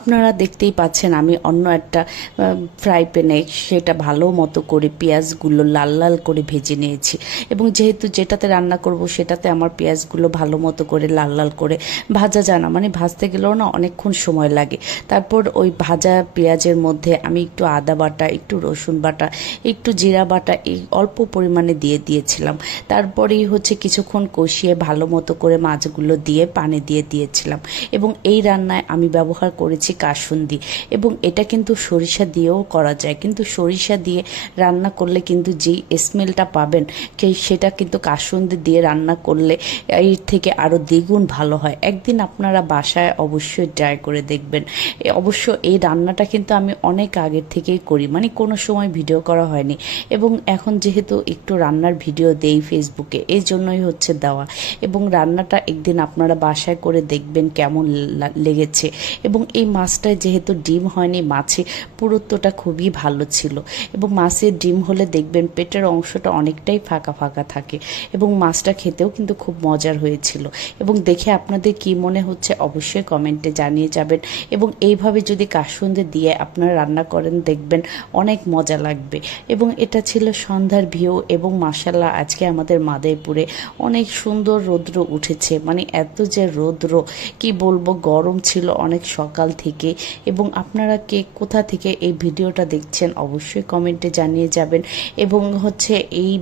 আপনারা দেখতেই পাচ্ছেন আমি অন্য একটা ফ্রাই প্যানে সেটা ভালো মতো করে পেঁয়াজগুলো লাল লাল করে ভেজে নিয়েছি। এবং যেহেতু যেটাতে রান্না করব সেটাতে আমার পেঁয়াজগুলো ভালো মতো করে লাল লাল করে ভাজা যায় না, মানে ভাজতে গেলেও না অনেকক্ষণ সময় লাগে। তারপর ওই ভাজা পেঁয়াজের মধ্যে আমি একটু আদা বাটা, একটু রসুন বাটা, একটু জিরা বাটা এই অল্প পরিমাণে দিয়ে দিয়েছিলাম। তারপরেই কিছুক্ষণ কষিয়ে ভালো মতো করে মাছগুলো দিয়ে পানি দিয়ে দিয়েছিলাম। এবং এই রান্নায় আমি ব্যবহার করেছি কাসুন্দি, এবং এটা কিন্তু সরিষা দিয়েও করা যায়, কিন্তু সরিষা দিয়ে রান্না করলে কিন্তু যেই স্মেলটা পাবেন সেটা কিন্তু কাসুন্দি দিয়ে রান্না করলে এর থেকে আরও দ্বিগুণ ভালো হয়। একদিন আপনারা বাসায় অবশ্যই ট্রাই করে দেখবেন। অবশ্য এই রান্নাটা কিন্তু আমি অনেক আগের থেকেই করি, মানে কোনো সময় ভিডিও করা হয়নি, এবং এখন যেহেতু একটু রান্নার ভিডিও দেই ফেসবুকে, এই জন্যই দেওয়া। এবং রান্নাটা একদিন আপনারা বাসায় করে দেখবেন কেমন লেগেছে। এবং এই মাছটায় যেহেতু ডিম হয়নি, মাছে পুরুত্বটা খুবই ভালো ছিল। এবং মাছের ডিম হলে দেখবেন পেটের অংশটা অনেকটাই ফাঁকা ফাঁকা থাকে, এবং মাছটা খেতেও কিন্তু খুব মজার হয়েছিল। এবং দেখে আপনাদের কি মনে হচ্ছে অবশ্যই কমেন্টে জানিয়ে যাবেন। এবং এইভাবে যদি কাসুন্দি দিয়ে আপনারা রান্না করেন দেখবেন অনেক মজা লাগবে। এবং এটা ছিল সন্ধ্যার ভিউ। এবং মাশাআল্লাহ আজকে আমাদের মাদারীপুরে অনেক সুন্দর রৌদ্র উঠেছে, মানে এত যে রৌদ্র কি বলবো, গরম ছিল অনেক সকাল থেকে। এবং আপনারা কে কোথা থেকে এই ভিডিওটা দেখছেন অবশ্যই কমেন্টে জানিয়ে যাবেন। এবং এই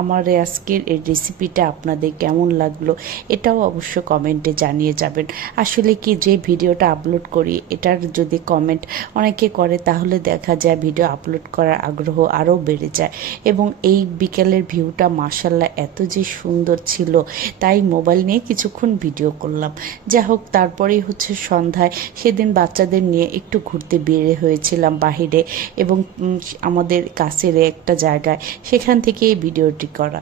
আমার আজকের এই রেসিপিটা আপনাদের কেমন লাগলো এটাও অবশ্য কমেন্টে জানিয়ে যাবেন। আসলে কি যে ভিডিওটা আপলোড করি এটার যদি কমেন্ট অনেকে করে তাহলে দেখা যায় ভিডিও আপলোড করার আগ্রহ আরও বেড়ে যায়। এবং এই বিকেলের ভিউটা মাশাআল্লাহ এত যে সুন্দর ছিল, তাই মোবাইল নিয়ে কিছুক্ষণ ভিডিও করলাম। যাই হোক, তারপরেই সন্ধ্যায় সেদিন বাচ্চাদের নিয়ে একটু ঘুরতে বের হয়েছিলাম বাহিরে, এবং আমাদের কাছের একটা জায়গায়, সেখান থেকে এই ভিডিওটি করা।